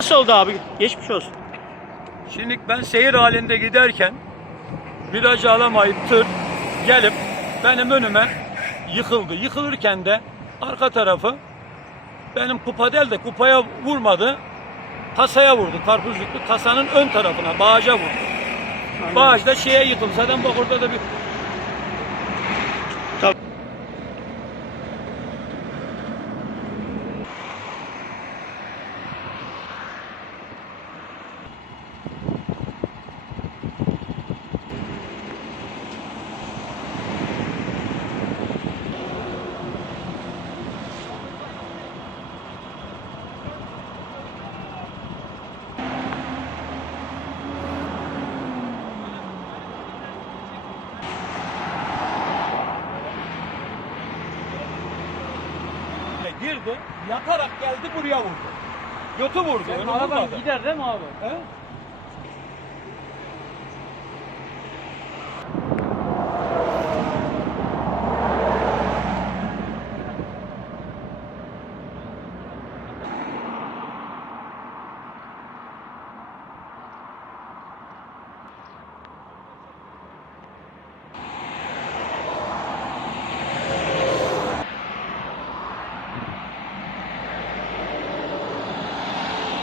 Nasıl oldu abi? Geçmiş olsun. Şimdi ben seyir halinde giderken viraj alamayıp tır gelip benim önüme yıkıldı. Yıkılırken de arka tarafı benim kupa değil de kupaya vurmadı. Kasaya vurdu. Karpuzluklu kasanın ön tarafına, bağaca vurdu. Bağaç da şeye yıkıldı. Zaten bak orada da bir girdi. Yatarak geldi buraya vurdu. Götü vurdu. Araban vurmadı. gider değil mi abi? He?